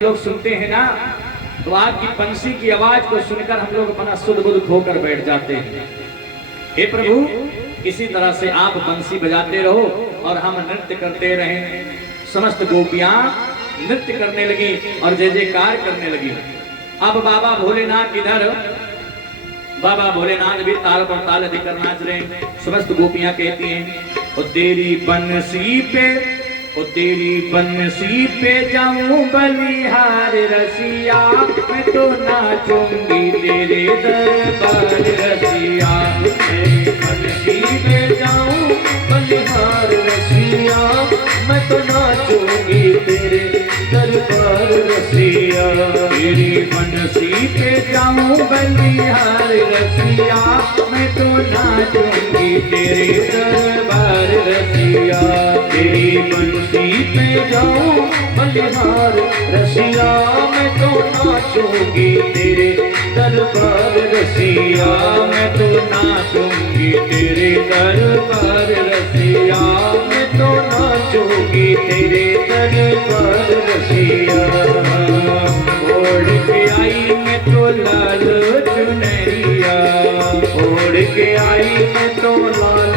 लोग सुनते हैं ना तो आपकी बंसी की आवाज को सुनकर हम लोग अपना सुध बुध खोकर बैठ जाते हैं। हे प्रभु, इसी तरह से आप बंसी बजाते रहो और हम नृत्य करते रहें। समस्त गोपियां नृत्य करने लगी और जय जयकार करने लगी। अब बाबा भोलेनाथ इधर, बाबा भोलेनाथ भी ताल पर ताल देकर नाच रहे हैं। समस्त गोपियां कहती हैं, ओ तेरी बंसी पे, ओ तेरी बंसी पे जाऊं बलिहार रसिया, मैं तो नाचूंगी तेरे दरबार रसिया। तेरी बंसी पे जाऊं बलिहार रसिया, मैं तो नाचूंगी तेरे दरबार रसिया। तेरी बंसी पे जाऊं बलिहार रसिया, मैं तो नाचूंगी तेरे दरबार रसिया। तेरी बंसी पे जाऊं बलिहार रसिया, मैं तो नाचूंगी तेरे दरबार रसिया। मैं तो नाचूंगी तेरे दरबार रसिया, मैं तो नाचूंगी तेरे दरबार रसिया। ओढ़ के आई मैं तो लाल चुनरिया, ओढ़ के आई मैं तो लाल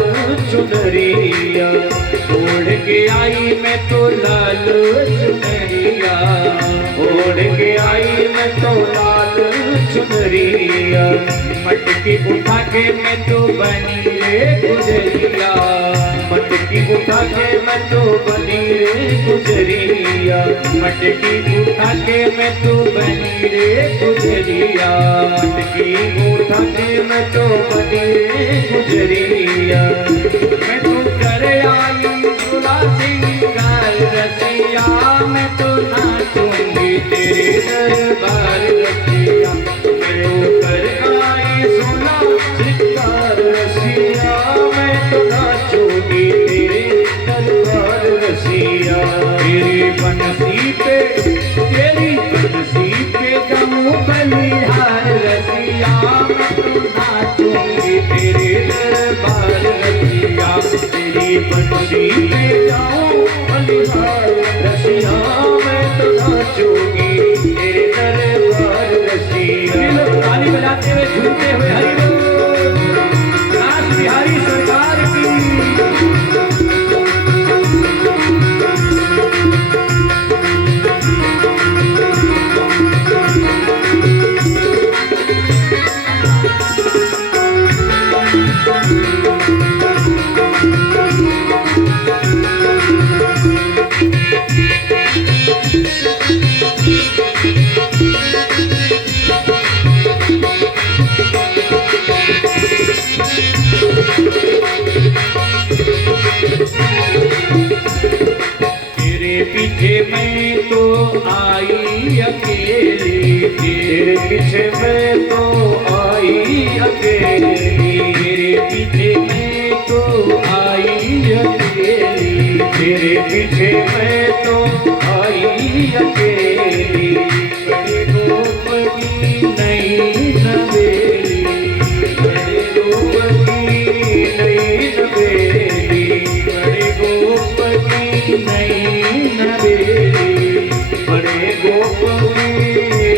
चुनरिया, ओढ़ के आई मैं तो लाल चुनरिया, ओढ़ के आई मैं तो लाल चुनरिया। मटकी उठा के मैं तो बनी रे गुजरिया, मटकी उठा के मैं तो बनी रे गुजरिया, मटकी उठा के मैं तो बनी रे गुजरिया, मटकी उठा के मैं तो बनी रे गुजरिया। मैं तो कर आई सुला सिंगार रसिया, मैं तो नाचूंगी तेरे दरबार रसिया। मैं तो कर आई सुला सिंगार रसिया, मैं तो नाचूंगी तेरे दरबार रसिया। तेरी बंसी पे, तेरी बंसी पे जाऊं बलिहार रसिया, मैं तो नाचूंगी तेरे दरबार रसिया। तेरी बंसी पे जाऊं बलिहार रसिया, मैं तो नाचूंगी तेरे दरबार रसिया। ताली बजाते हुए झूमते हुए हरि बोल, नाथ बिहारी सरकार की। पीछे मैं तो आई अकेली, तेरे पीछे मैं तो आई अकेली, तेरे पीछे मैं तो आई अकेली, तेरे पीछे मैं तो आई अकेली। बड़े रूप की नई नवेली, बड़े रूप की नई नवेली, बड़े रूप की नई नवेली, बड़े गोप की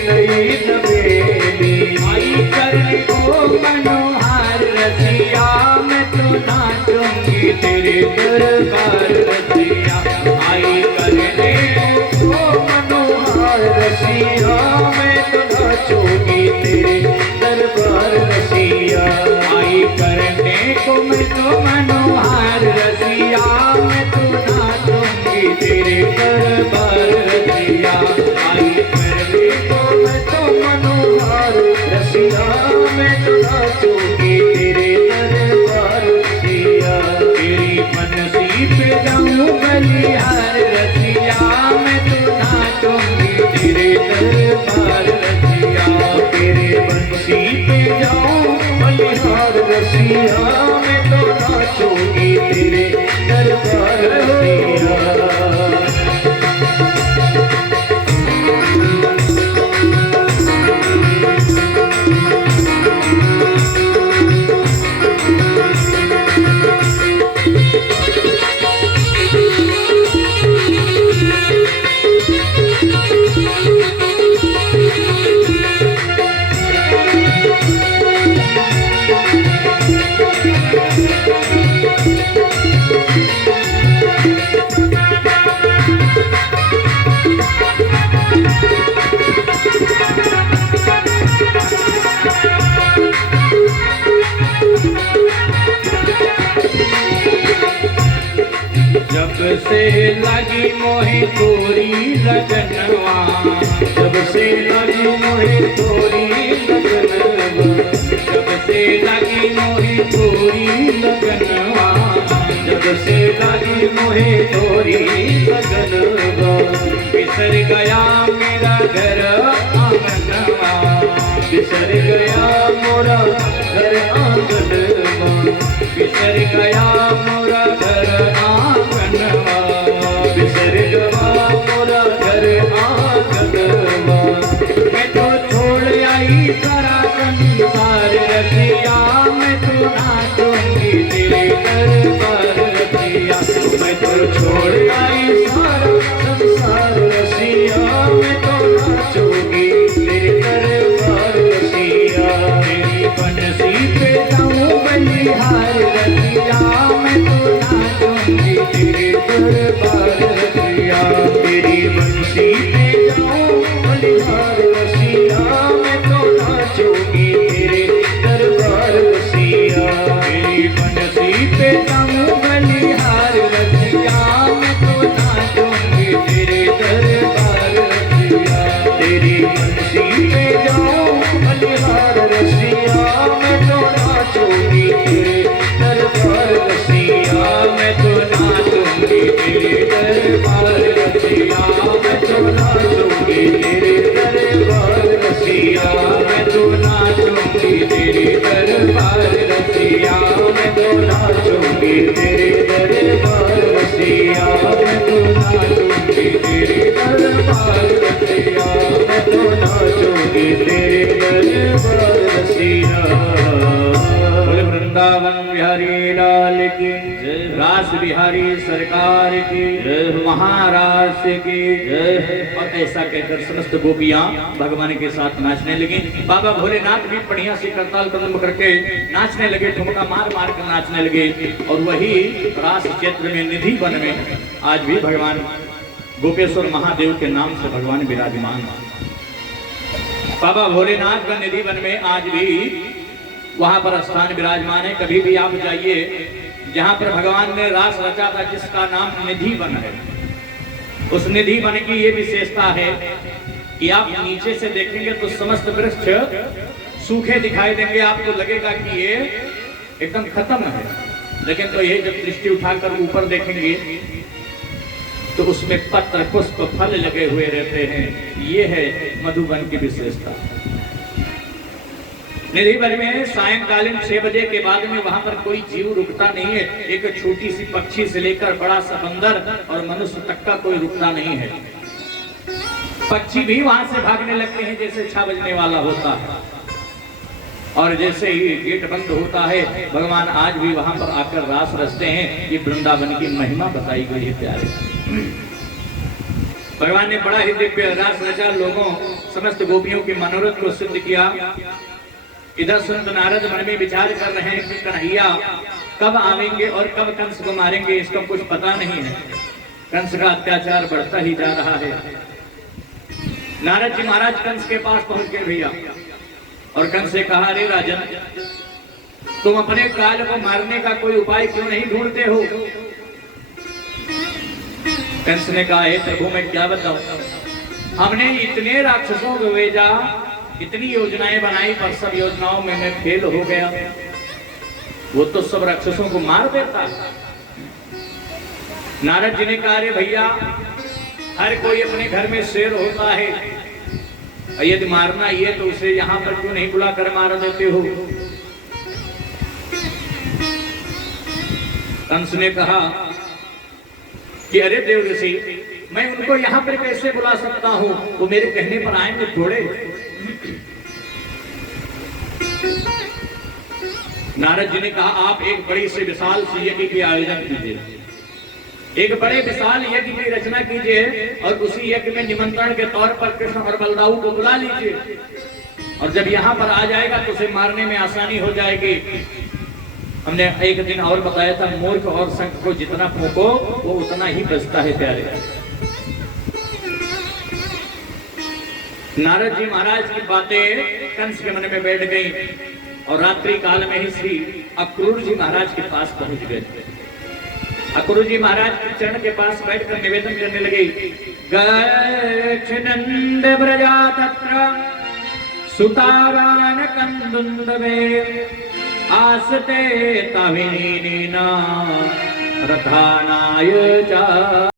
नई नवेली। आई करने को मनोहार रसिया, मैं तो नाचूंगी तेरे दरबार रसिया। आई करने को मनोहार रसिया, मैं तो नाचूंगी तेरे दरबार रसिया। आई करने को मैं तो मनोहार रसिया, मैं तो नाचूंगी तेरे दरबार रसिया। आई करने को मैं तो मनोहार रसिया, मैं तो नाचूंगी तेरे दरबार रसिया। तेरी बंसी पे जाऊं बलिहार रसिया, मैं तो नाचूंगी तेरे दरबार रसिया। तेरे बंसी पे जाऊं बलिहार रसिया, मैं तो नाचूंगी तेरे दरबार रसिया। से लगी मोहे तोरी लगनवा, जब से लगी मोहे तोरी लगनवा, जब से लगी मोहे तोरी लगनवा, जब से लगी मोहे तोरी लगनवा, बिसर गया मेरा घर आंगनवा, बिसर गया मोरा घर आंगनवा, बिसर गया मोरा घर आंगनवा, बिसर गया मोरा घर आंगनवा। मैं तो छोड़ आई सारा संसार रसिया, मैं तो नाचूंगी तेरे दरबार रसिया, मैं तो छोड़ आई सारा संसार रसिया, मैं तो नाचूंगी तेरे दरबार रसिया। तेरी बंसी पे जाऊं बलिहार रसिया, मैं तो नाचूंगी तेरे दरबार रसिया, तेरी बंसी पे जाऊं बलिहार रसिया, मैं तो नाचूंगी तेरे दरबार रसिया, तेरी बंसी पे जाऊं बलिहार रसिया, मैं तो नाचूंगी तेरे दरबार रसिया, तेरी बंसी पे जाऊं बलिहार रसिया, मैं तो नाचूंगी तेरे दरबार रसिया, मैं तो नाचूंगी तेरे दरबार रसिया, मैं तो नाचूंगी तेरे दरबार रसिया, मैं तो नाचूंगी तेरे दरबार रसिया, मैं तो नाचूंगी तेरे दरबार रसिया, मैं तो नाचूंगी तेरे दरबार रसिया, मैं तो नाचूंगी तेरे दरबार रसिया। बोले वृंदावन बिहारी लाल की जय, रास बिहारी सरकार की जय, महाराज की जय। और ऐसा कहकर समस्त गोपियां भगवान के साथ नाचने लगी। बाबा भोलेनाथ भी बढ़िया से करताल कदम करके नाचने लगे, ठुमका मार मार कर नाचने लगे। और वही रास क्षेत्र में निधि वन में आज भी भगवान गोपेश्वर महादेव के नाम से भगवान विराजमान। बाबा भोलेनाथ का निधि वन में आज भी वहां पर स्थान विराजमान है। कभी भी आप जाइए जहां पर भगवान ने रास रचा था, जिसका नाम निधि वन है, उस निधि वन की ये विशेषता है कि आप नीचे से देखेंगे तो समस्त वृक्ष सूखे दिखाई देंगे, आपको लगेगा कि ये एकदम खत्म है। लेकिन तो ये जब दृष्टि उठाकर ऊपर देखेंगे तो उसमें पत्र पुष्प फल लगे हुए रहते हैं। ये है मधुबन की विशेषता। निधि वन में सायंकालीन 6 बजे के बाद में वहां पर कोई जीव रुकता नहीं है। एक छोटी सी पक्षी से लेकर बड़ा सा बंदर और मनुष्य तक का कोई रुकता नहीं है। पक्षी भी वहां से भागने लगते हैं जैसे 6 बजने वाला होता है। और जैसे ही गेट बंद होता है, भगवान आज भी वहां पर आकर रास रचते हैं। ये वृंदावन की महिमा बताई गई है प्यारे। भगवान ने बड़ा ही दिव्य रास रचा, लोगों समस्त गोपियों के मनोरथ को सिद्ध किया। इधर सुनत नारद मन में विचार कर रहे हैं कि कन्हैया कब आवेंगे और कब कंस को मारेंगे, इसका कुछ पता नहीं है। कंस का अत्याचार बढ़ता ही जा रहा है। नारद जी महाराज कंस के पास पहुंच गए भैया, और कंस से कहा, अरे राजन, तुम अपने काल को मारने का कोई उपाय क्यों नहीं ढूंढते हो? कंस ने कहा, हे प्रभु मैं क्या बताऊं, हमने इतने राक्षसों को भेजा, इतनी योजनाएं बनाई, पर सब योजनाओं में मैं फेल हो गया। वो तो सब राक्षसों को मार देता। नारद जी ने कहा, अरे भैया, हर कोई अपने घर में शेर होता है, यदि मारना ही है तो उसे यहाँ पर क्यों नहीं बुला कर मार देते हो? कंस ने कहा कि अरे देव ऋषि, मैं उनको यहाँ पर कैसे बुला सकता हूँ? वो मेरे कहने पर आएंगे थोड़े। नारद जी ने कहा, आप एक बड़ी से विशाल सी यज्ञ की आयोजन कीजिए, एक बड़े विशाल यज्ञ की रचना कीजिए, और उसी यज्ञ में निमंत्रण के तौर पर कृष्ण और बलदाऊ को बुला लीजिए, और जब यहाँ पर आ जाएगा तो उसे मारने में आसानी हो जाएगी। हमने एक दिन और बताया था, मूर्ख और शंख को जितना फूंको वो उतना ही बजता है प्यारे। नारद जी महाराज की बातें कंस के मन में बैठ गई, और रात्रि काल में ही श्री अक्रूर जी महाराज के पास पहुंच गए। गुरु जी महाराज के चरण के पास बैठकर निवेदन करने लगे, गच्छनंद ब्रजा तत्र सुतावान कंदुंदवे आसते तविनीना रथानाय च